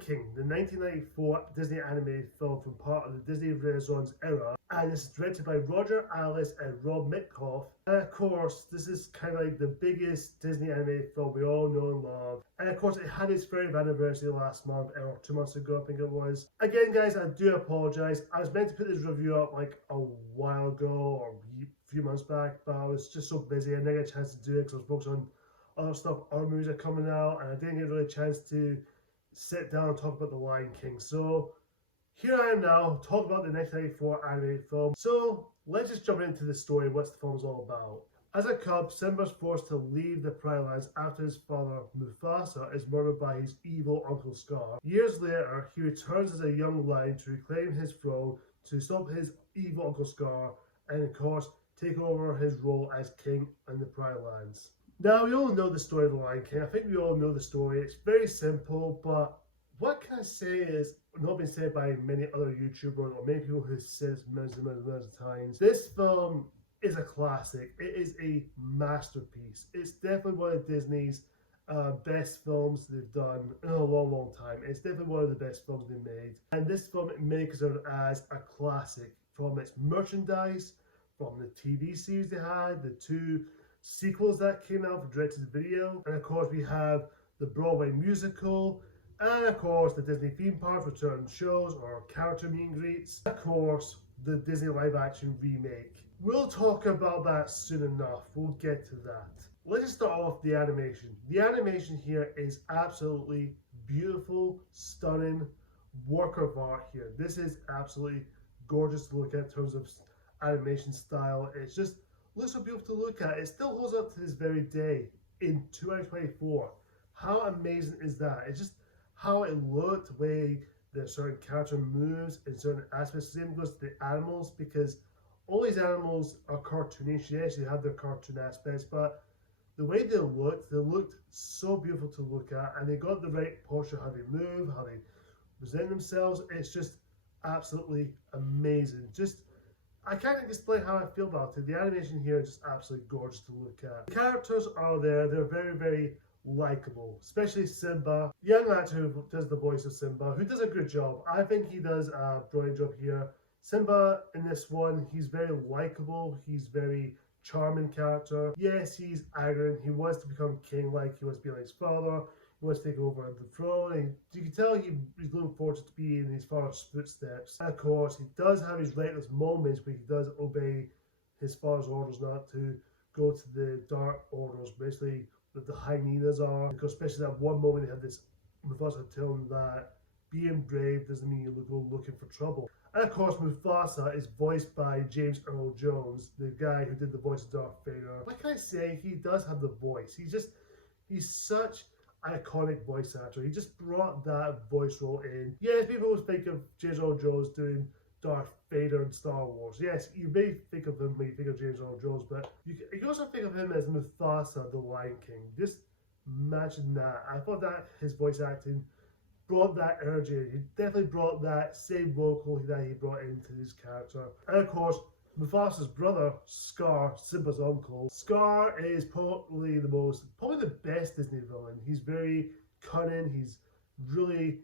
King, the 1994 Disney animated film from part of the Disney Renaissance era, and it's directed by Roger Ailes and Rob Minkoff. And of course, this is kind of like the biggest Disney animated film we all know and love. And of course, it had its 30th anniversary last month, or 2 months ago, I think it was. Again, guys, I do apologize. I was meant to put this review up like a while ago, or a few months back, but I was just so busy. I didn't get a chance to do it because I was focused on other stuff, other movies are coming out, and I didn't get really a chance to sit down and talk about The Lion King. So here I am now, talking about the 1994 animated film. So let's just jump into the story, what the film is all about. As a cub, Simba is forced to leave the Prairie Lands after his father, Mufasa, is murdered by his evil Uncle Scar. Years later, he returns as a young lion to reclaim his throne, to stop his evil Uncle Scar, and of course, take over his role as king in the Prairie Lands. Now, we all know the story of The Lion King. I think we all know the story. It's very simple, but what can I say is not been said by many other YouTubers or many people who said this millions and millions of times. This film is a classic. It is a masterpiece. It's definitely one of Disney's best films they've done in a long, long time. It's definitely one of the best films they made. And this film makes it as a classic from its merchandise, from the TV series they had, the 2 sequels that came out for direct-to-video, and of course we have the Broadway musical, and of course the Disney theme parks for certain shows or character meet and greets, of course the Disney live-action remake. We'll talk about that soon enough. We'll get to that. Let's just start off with the animation. The animation here is absolutely beautiful, stunning work of art here. This is absolutely gorgeous to look at in terms of animation style. It's just looks so beautiful to look at. It still holds up to this very day in 2024. How amazing is that? It's just how it looked, the way the certain character moves in certain aspects. The same goes to the animals, because all these animals are cartoonish. Yes, they have their cartoon aspects, but the way they looked so beautiful to look at, and they got the right posture, how they move, how they present themselves. It's just absolutely amazing. I can't explain how I feel about it. The animation here is just absolutely gorgeous to look at. The characters are there. They're very, very likable, especially Simba. The young actor who does the voice of Simba, who does a good job. I think he does a brilliant job here. Simba in this one, he's very likable. He's very charming character. Yes, he's arrogant. He wants to become king, like he wants to be like his father. He wants to take over the throne, and you can tell he's looking forward to being in his father's footsteps. And of course, he does have his reckless moments where he does obey his father's orders not to go to the dark orders, basically that the hyenas are. Because especially that one moment they had this Mufasa tell him that being brave doesn't mean you go looking for trouble. And of course, Mufasa is voiced by James Earl Jones, the guy who did the voice of Darth Vader. What can I say? He does have the voice. He's such iconic voice actor. He just brought that voice role in. Yes, people always think of James Earl Jones doing Darth Vader in Star Wars. Yes, you may think of him when you think of James Earl Jones, but you can also think of him as Mufasa, the Lion King. Just imagine that. I thought that his voice acting brought that energy. He definitely brought that same vocal that he brought into his character. And of course, Mufasa's brother, Scar, Simba's uncle. Scar is probably the best Disney villain. He's very cunning. He's really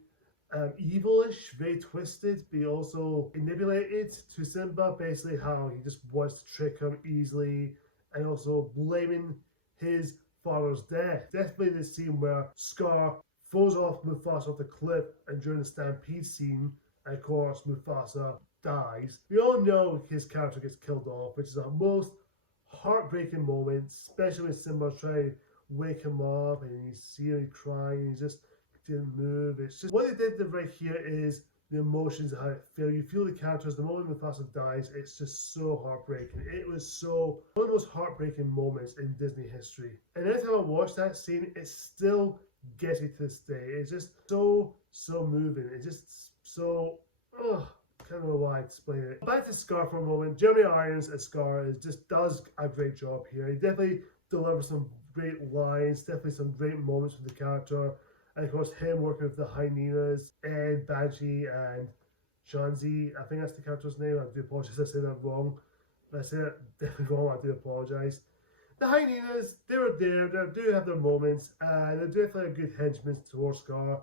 evilish, very twisted, but also manipulated to Simba. Basically, how he just wants to trick him easily, and also blaming his father's death. Definitely the scene where Scar throws off Mufasa off the cliff, and during the stampede scene, and of course, Mufasa dies. We all know his character gets killed off, which is the most heartbreaking moment, especially when Simba's trying to wake him up and he's seeing him crying and he just didn't move. It's just what they did right here is the emotions, how it feel. You feel the characters. The moment Mufasa dies, it's just so heartbreaking. It was so one of the most heartbreaking moments in Disney history. And every time I watch that scene, it still gets me to this day. It's just so moving. It's just so I don't know why I explain it. Back to Scar for a moment. Jeremy Irons as Scar just does a great job here. He definitely delivers some great lines, definitely some great moments with the character. And of course, him working with the hyenas, Ed, Banshee, and Shanzi. I think that's the character's name. I do apologize if I say that wrong. If I say it definitely wrong, I do apologize. The hyenas, they were there. They do have their moments. They're definitely a good henchman towards Scar.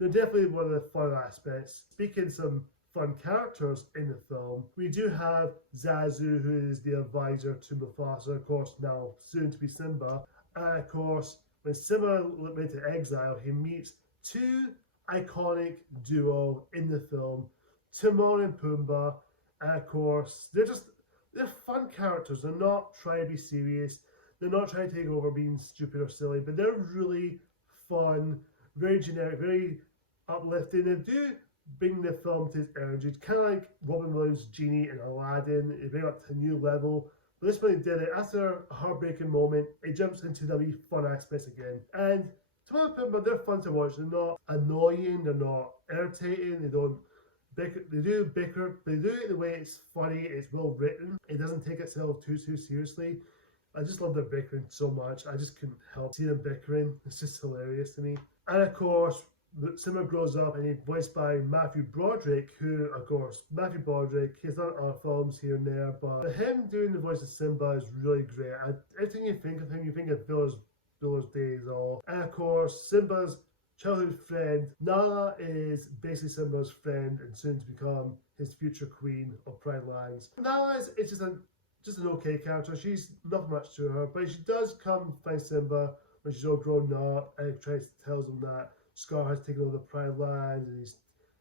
they're definitely one of the fun aspects. Speaking of some fun characters in the film, we do have Zazu, who is the advisor to Mufasa, of course, now soon to be Simba. And of course, when Simba went into exile, he meets two iconic duo in the film, Timon and Pumbaa. And of course, they're fun characters. They're not trying to be serious. They're not trying to take over being stupid or silly, but they're really fun, very generic, very uplifting. They do bring the film to its energy, kind of like Robin Williams' Genie in Aladdin. It bring it up to a new level. But this one did it. After a heartbreaking moment, it jumps into the wee fun aspects again. And Timon and Pumbaa, they're fun to watch. They're not annoying. They're not irritating. They don't bicker. They do bicker, but they do it the way it's funny. It's well written. It doesn't take itself too seriously. I just love their bickering so much. I just couldn't help see them bickering. It's just hilarious to me. And of course, Simba grows up and he's voiced by Matthew Broderick, who, of course, Matthew Broderick, he's done other films here and there, but him doing the voice of Simba is really great. Everything you think of him, you think of Villar's Days all. And of course, Simba's childhood friend, Nala, is basically Simba's friend and soon to become his future queen of Pride Lands. Nala is just an okay character. She's not much to her, but she does come find Simba when she's all grown up and tells him that Scar has taken over the Pride Lands and he's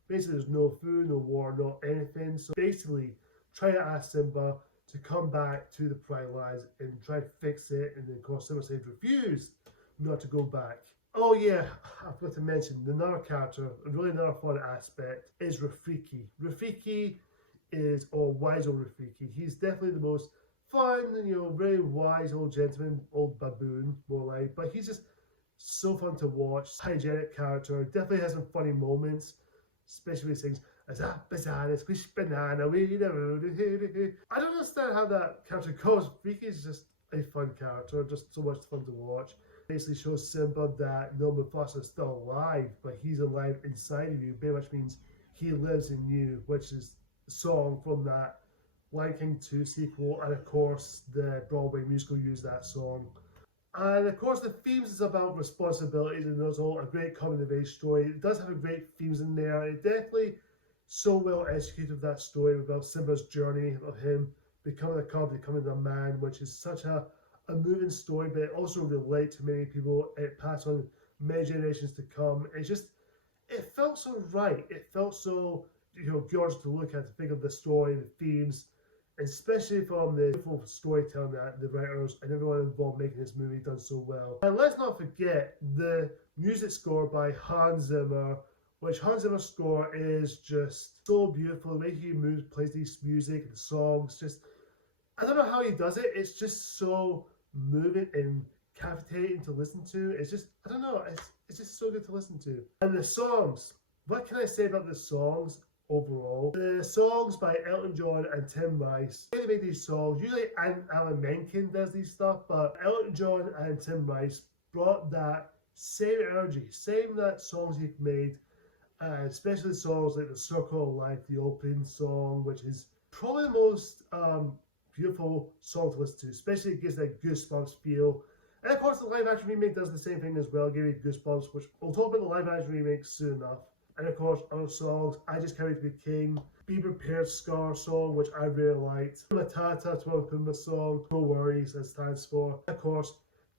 basically there's no food, no water, no anything. So basically try to ask Simba to come back to the Pride Lands and try to fix it, and then of course Simba says refuse not to go back. Oh yeah, I forgot to mention another character, really another fun aspect is Rafiki. Rafiki is wise old Rafiki. He's definitely the most fun, very wise old gentleman, old baboon, more like, but he's just so fun to watch. Hygienic character, definitely has some funny moments, especially when he sings "Azap Bazana Squish Banana." I don't understand how that character goes. Rafiki is just a fun character, just so much fun to watch. Basically shows Simba that no, Mufasa is still alive, but he's alive inside of you, very much means he lives in you, which is song from that Lion King 2 sequel, and of course the Broadway musical used that song. And of course the themes is about responsibilities, and there's all a great coming of age story. It does have a great themes in there. It definitely so well executed that story about Simba's journey of him becoming a cub, becoming a man, which is such a moving story, but it also relates to many people. It passed on many generations to come. It felt so right. It felt so gorgeous to look at, to think of the story, the themes, especially from the beautiful storytelling that the writers and everyone involved making this movie done so well. And let's not forget the music score by Hans Zimmer, which Hans Zimmer's score is just so beautiful. The way he plays these music and songs, I don't know how he does it. It's just so moving and captivating to listen to. It's just, I don't know, it's just so good to listen to. And the songs, what can I say about the songs overall? The songs by Elton John and Tim Rice, they make these songs. Usually Alan Menken does these stuff, but Elton John and Tim Rice brought that same energy, same that songs he've made, especially songs like The Circle of Life, the opening song, which is probably the most beautiful song to listen to, especially it gives that goosebumps feel. And of course the live action remake does the same thing as well, giving you goosebumps, which we'll talk about the live action remake soon enough. And of course other songs, I Just Can't Wait to Be King, Be Prepared Scar song, which I really liked, Matata, Timon and Pumbaa song, No Worries, that stands for. Of course,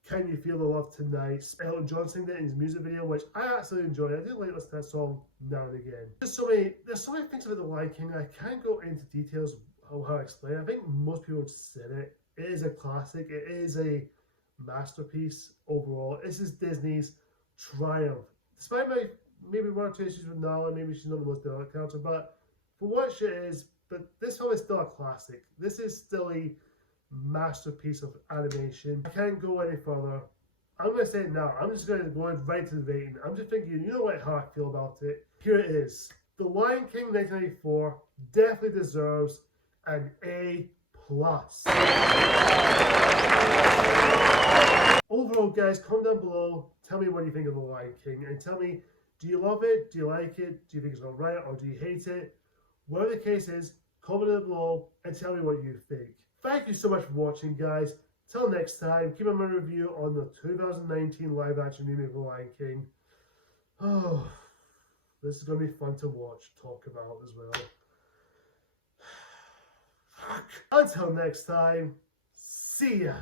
Can You Feel the Love Tonight, Elton John singing it in his music video, which I absolutely enjoyed. I do like listening to that song now and again. There's so many things about the Lion King. I can't go into details how I explain it. I think most people have said it. It is a classic. It is a masterpiece overall. This is Disney's triumph. Despite my maybe one or two issues with Nala, maybe she's not the most developed character, but for what she is, but this film is still a classic. This is still a masterpiece of animation. I can't go any further. I'm going to say it now. I'm just going to go right to the rating. I'm just thinking, how I feel about it. Here it is. The Lion King 1994 definitely deserves an A+. Overall, guys, comment down below. Tell me what you think of The Lion King, and tell me, do you love it? Do you like it? Do you think it's alright, or do you hate it? Whatever the case is, comment down below and tell me what you think. Thank you so much for watching, guys. Till next time, keep on my review on the 2019 live action remake of The Lion King. Oh. This is going to be fun to watch, talk about as well. Fuck. Until next time, see ya.